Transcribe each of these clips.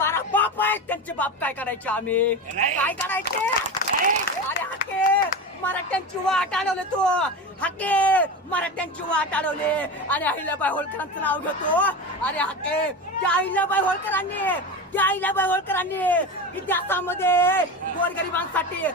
बाप काय करायचे आम्ही. काय करायचे? अरे हाके मराठ्यांची वाट अडवले तू. हाके मराठ्यांची वाट अडवले. आणि अहिल्याबाई होळकरांचं नाव घेतो. अरे हाके त्या अहिल्याबाई होळकरांनी त्या अहिल्याबाई होळकरांनी इतिहासामध्ये गोरगरिबांसाठी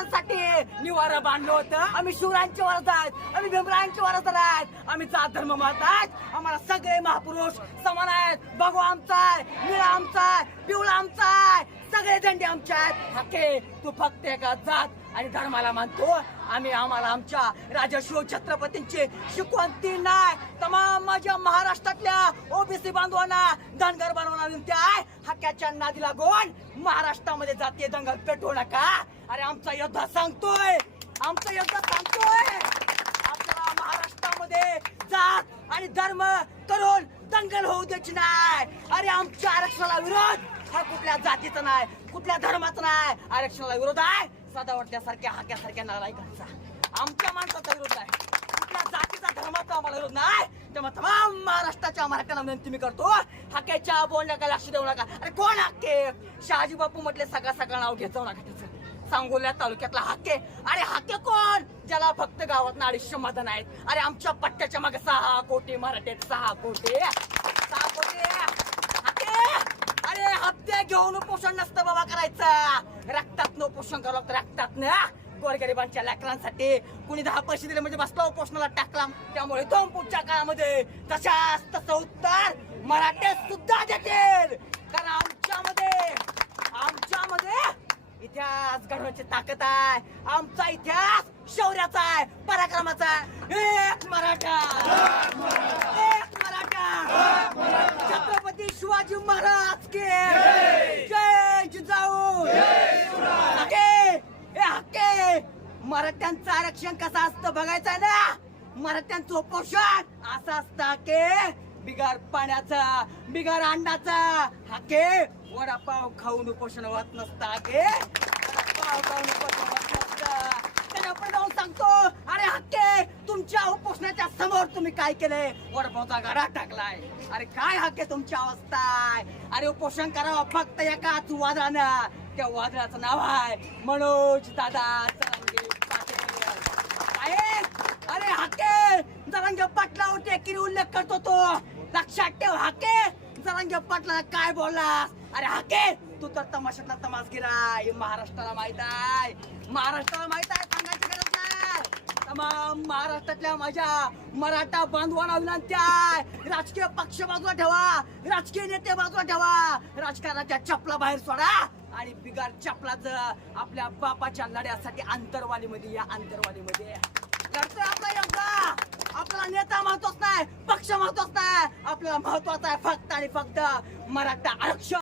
शिवरायांसाठी निवारा बांधलं होतं. आम्ही शिवरायांचे वारस आहेत आम्ही भीमरायांचे वारस आहेत. आम्ही जात धर्म मानत आहेत. आम्हाला सगळे महापुरुष समान आहेत. बघू आमचा आहे निळा आमचा आहे पिवळा आमचा आहे. सगळे झेंडे आमचे आहेत. हके तू फक्त एका जात आणि धर्माला मानतो. आम्ही आम्हाला आमच्या राजा शिव छत्रपतींची शिकवण ती नाही. तमाम माझ्या महाराष्ट्रातल्या ओबीसी बांधवांना धनगर बनवणार विनंती आहे. हक्याच्या नादी लागून महाराष्ट्रामध्ये जाते दंगल पेटवू नका. अरे आमचा योद्धा सांगतोय. आमचा योद्धा सांगतोय. आपल्याला महाराष्ट्रामध्ये जात आणि धर्म करून दंगल होऊ द्यायची नाही. अरे आमच्या आरक्षणाला विरोध हा कुठल्या जातीचा नाही कुठल्या धर्माचा नाही. आरक्षणाला विरोध आहे? सदावटल्यासारख्या हाक्यासारख्या नालायकांचा. आमच्या माणसाचा विरोध आहे कुठल्या जातीचा धर्माचा आम्हाला विरोध नाही. तेव्हा तमाम महाराष्ट्राच्या मराठ्यांना विनंती मी करतो हाक्याच्या बोलण्या लक्ष देऊ नका अरे कोण हाके शहाजी बापू म्हटले सगळं सगळं नाव घेतो नका त्याचं सांगोल्या तालुक्यातला हाके अरे हाके कोण ज्याला फक्त गावात अडीचशे मदन आहेत अरे आमच्या पट्ट्याच्या मागे सहा कोटी मराठी सहा कोटी सहा कोटी हाके अरे हप्ते घेऊन पोषण नसतं बाबा करायचं रक्तात पोषण करावं लागतं रक्तात ना गोरगरिबांच्या लेकरांसाठी कुणी दहा पैसे दिले म्हणजे बसला उपोषणाला टाकला. त्यामुळे दोन पुढच्या काळामध्ये तशाच तसं उत्तर मराठे सुद्धा देतील. कारण आमच्यामध्ये आमच्यामध्ये इतिहास घडवण्याची ताकद आहे. आमचा इतिहास शौर्याचा आहे पराक्रमाचा आहे. एक मराठा एक मराठा. छत्रपती शिवाजी महाराज के जय जिजाऊ हके ए हके मराठ्यांचं आरक्षण कसं असतं बघायचं ना? मराठ्यांचं उपोषण असं असतं के बिगार पाण्याचा बिगार अंडाचा हाके. वडापाव खाऊन उपोषण होत नसता हाके. वडापाव खाऊन उपोषण होत नसता. त्याला जाऊन सांगतो अरे हक्के तुमच्या उपोषणाच्या समोर तुम्ही काय केलंय? वडापावचा घरा टाकलाय. अरे काय हक्के तुमची अवस्था आहे? अरे उपोषण करावं फक्त एकाच वादळानं. त्या वादळाचं नाव आहे मनोज दादा चरंगे अरे हाके जरांगे पाटलावर टेकीने उल्लेख करतो तो. लक्षात ठेव हाके. जरांगे पाटला काय बोललास? अरे हाके तू तर तमाशातला तमासगिरा हे महाराष्ट्राला माहीत आहे. महाराष्ट्राला माहीत आहे सांगायची गरज नाही. तमाम महाराष्ट्रातल्या माझ्या मराठा बांधवांना विनंती आहे राजकीय पक्ष बाजूला ठेवा राजकीय नेते बाजूला ठेवा. राजकारणाच्या चपला बाहेर सोडा. आणि बिगार चपलाच आपल्या बापाच्या लढ्यासाठी अंतरवालीमध्ये या अंतरवालीमध्ये. लढतोय आपला योगा आपला नेता महत्त्वाचा नाही पक्ष महत्त्वाचा नाही आपल्याला महत्त्वाचा आहे फक्त आणि फक्त मराठा आरक्षण.